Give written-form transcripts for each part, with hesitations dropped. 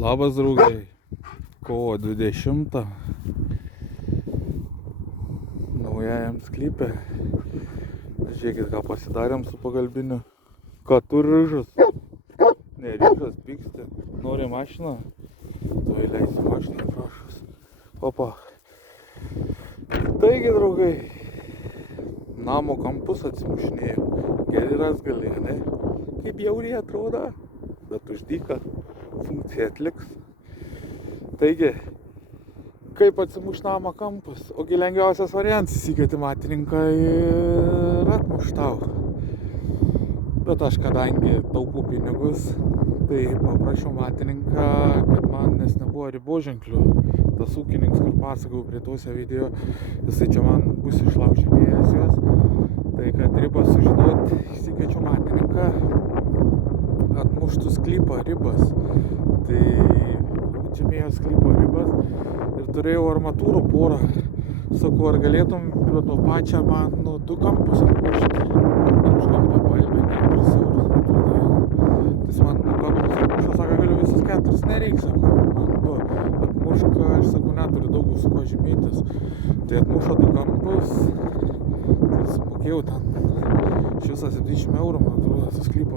Labas draugai, kovo 20 naujajam sklype. Žiūrėkit, ką pasidarėm su pagalbiniu. Ką tu ryžas? Ne, ryžas, pyksti. Nori mašiną? Tu įleisi mašiną, prašas. Opa. Taigi, draugai, namo kampus atsimušinėjau. Geri razgaliai, ne? Kaip jauriai atrodo, bet uždyka. Funkcija atliks. Taigi, kaip atsimuš namo kampus? Ogi lengviausias variantas įsikvieti matininką ir atmuš tau. Bet aš kadangi taupau pinigus, tai paprašiau matininką, kad man, nes nebuvo riboženklių. Tas ūkininkas, kur pasakau prie tuose video, jisai čia man bus išlaužinėjęs juos. Tai kad ribas sužinot, įsikviečiau matininką, atmuštų sklypo ribas. Tai žemėjo sklypo ribas ir turėjau armatūrų porą. Sakau, ar galėtum to pačią man 2 kampus atmušti. Už kampą paėmė 4 eurus. Tai man 2 kampus atmušo, sako, galiu visus 4, nereik, sakau, man atmuška, aš sakau, neturiu daug su ko žymėtis. Tai atmušo 2 kampus, tai sumokėjau ten iš viso 70 eurų, man atrodo, su sklypo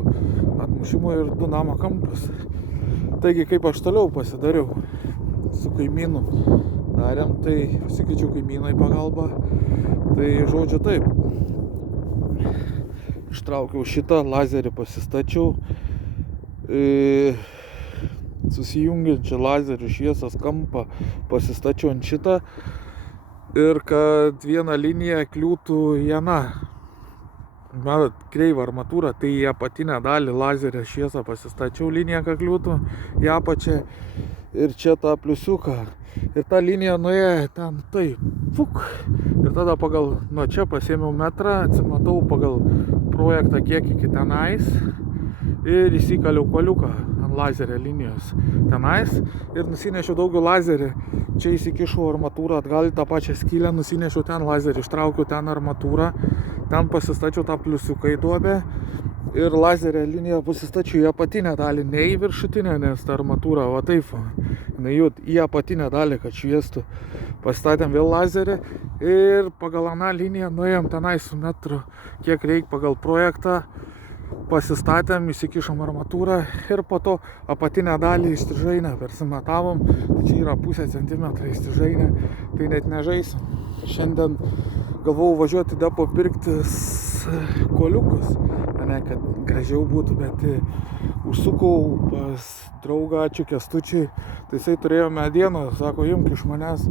atmušimo ir 2 namo kampus. Taigi, kaip aš toliau pasidariau su kaimynu darėm, tai pasikeičiau kaimyną į pagalbą. Tai žodžiu taip, ištraukiau šitą, lazerį pasistačiau, susijungiančią lazerių šviesos kampą pasistačiau ant šitą ir kad viena linija kliūtų į aną. Matot, kreivą armatūrą, tai į apatinę dalį lazerio šviesą pasistačiau liniją, kad kliūtų į apačią ir čia tą pliusiuką. Ir ta linija nuėjo ten taip, fuk. Ir tada pagal, nuo čia pasiėmiau metrą, atsimatau pagal projektą kiek iki tenais ir įsikaliau kuoliuką ant lazerio linijos tenais ir nusinešiau daugiau lazerį. Čia įsikišau armatūrą atgal į tą pačią skylę, nusinešiau ten lazerį, ištraukiau ten armatūrą, ten pasistačiau tą pliusiuką į duobę ir lazerio liniją pasistačiau į apatinę dalį, ne į viršutinę, nes ta armatūra, va taip, į apatinę dalį, kad šviestų. Pasistatėm vėl lazerį ir pagal aną liniją nuėjom tenai su metru, kiek reikia pagal projektą. Pasistatėm, įsikišom armatūrą ir po to apatinę dalį įstrižainę persimatavom. Tai čia yra 0,5 centimetro įstrižainė, tai net nežaisim. Šiandien galvojau važiuoti depo pirktis kuoliukus, ne, kad gražiau būtų, bet užsukau pas draugą, ačiū Kęstučiui, tai jisai turėjo medienos, sako, imk iš manęs,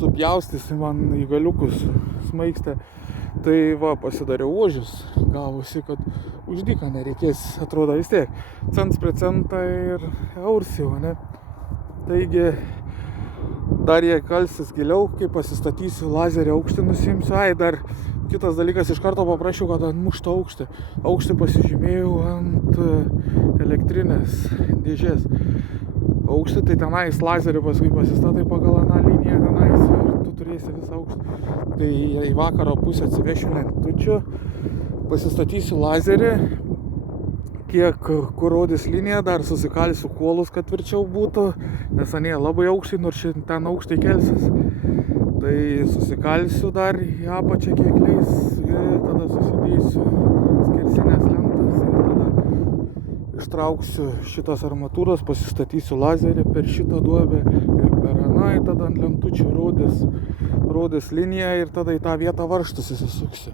supjaustysi man į galiukus smaigstę. Tai va, pasidariau ožius, gavosi, kad uždyką nereikės, atrodo vis tiek, cents prie centą ir eurus jau, ne? Taigi, dar jie kalsis giliau, kai pasistatysiu lazerio aukštį nusimsiu. Dar kitas dalykas, iš karto paprašiau, kad atmuštų aukštį. Aukštį pasižymėjau ant elektrinės dėžės. Aukštį, tai tenais lazerį paskui pasistatai pagal aną liniją tenais ir tu turėsi visą aukštį. Tai į vakaro pusę atsivešiu lentučių, pasistatysiu lazerį, kiek kur rodys linija, dar susikalsiu kuolus, kad tvirčiau būtų, nes anie labai aukštai, nors ten aukštai kelsis. Tai susikalsiu dar į apačią kiek leis ir tada susidėsiu skersinės lentas ir tada ištrauksiu šitas armatūras, pasistatysiu lazerį per šitą duobę ir per aną, tada ant lentučių rodys liniją ir tada į tą vietą varžtus įsisuksiu.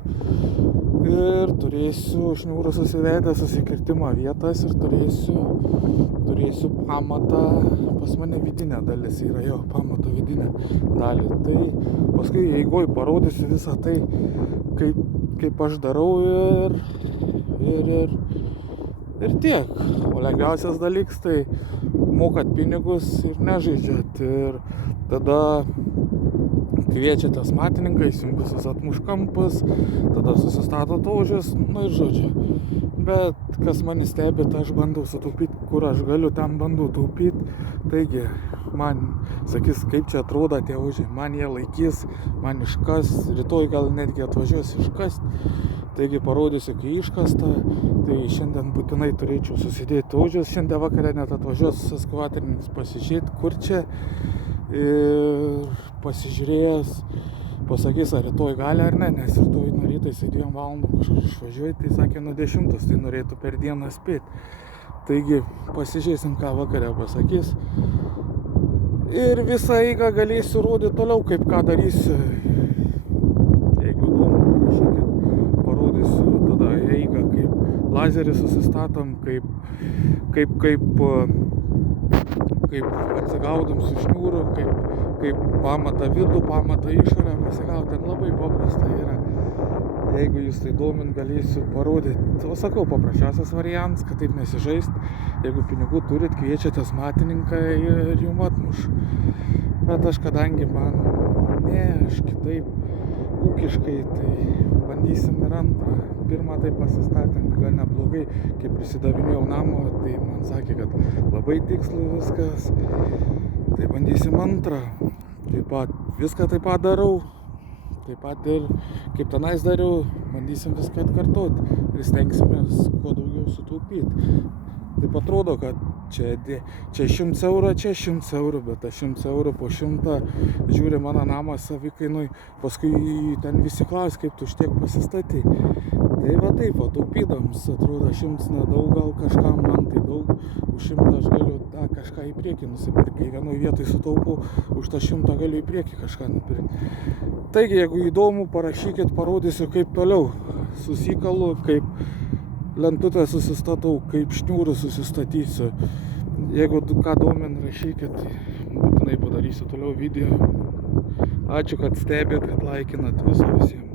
Ir turėsiu šniūrą susivedę susikirtimo vietas ir turėsiu pamatą, pas mane vidinė dalis yra jo, pamato vidinė dalį. Tai paskui eigoj parodysiu visą tai, kaip aš darau ir tiek. O lengviausias dalykas tai mokat pinigus ir nežaidžiat. Ir tada kviečiatės matininką, jums visus atmuš kampus, tada susistatot ožius, ir žodžiu. Bet kas mane stebi, tai aš bandau sutaupyti, kur aš galiu, tam bandau taupyti. Taigi, man sakys, kaip čia atrodo tie ožiai, man jie laikys, man iškas, rytoj gal netgi atvažiuos iškast. Taigi parodysiu, kai iškasta, tai šiandien būtinai turėčiau susidėti ožius, šiandien vakarę net atvažiuos ekskavatorininkas pasižiūrėti, kur čia, ir pasižiūrėjęs pasakys, ar rytoj gali ar ne, nes rytoj nuo rytais 2 valandų kažkur išvažiuoju, tai sakė nuo 10, tai norėtų per dieną spėti. Taigi pasižiūrėsim, ką vakarę pasakys. Ir visą eigą galėsiu rodyti toliau, kaip ką darysiu. Jeigu įdomu, parašykit, parodysiu tada eigą, kaip lazerį susistatom, kaip atsigaudom su šniūru, kaip pamatą vidų, pamatą išorę pasigaudom. Ten labai paprasta yra. Jeigu jūs tai domint, galėsiu parodyti. O sakau, paprasčiausias variantas, kad taip nesižaist. Jeigu pinigų turit, kviečiatės matininką ir jum atmuš. Bet aš kadangi aš kitaip ūkiškai, tai bandysim ir antrą. Pirmą tai pasistatėm, gal neblogai, kai prisidavinėjau namo, tai man sakė, kad labai tikslu viskas. Tai bandysim antrą. Taip pat viską taip pat darau. Taip pat ir kaip tenais dariau, bandysim viską atkartoti ir stengsimės kuo daugiau sutaupyti. Taip atrodo, kad čia 100 eurų, čia 100 eurų, bet 100 eurų po 100 žiūri mano namas savikainui, paskui ten visi klaus, kaip tu tiek pasistatei. Tai va taip, taupydams, atrodo 100 nedaug, gal kažkam man tai daug, už 100 aš galiu kažką į priekį nusipirkti, kai vienoje vietoje sutaupau, už tą 100 galiu į priekį kažką nupirkti. Taigi, jeigu įdomu, parašykit, parodysiu, kaip toliau susikalu, kaip lentutę susistatau, kaip šniūrų susistatysiu. Jeigu ką domin, rašykit, būtinai padarysiu toliau video. Ačiū, kad stebėt, kad laikinat, viso visiems.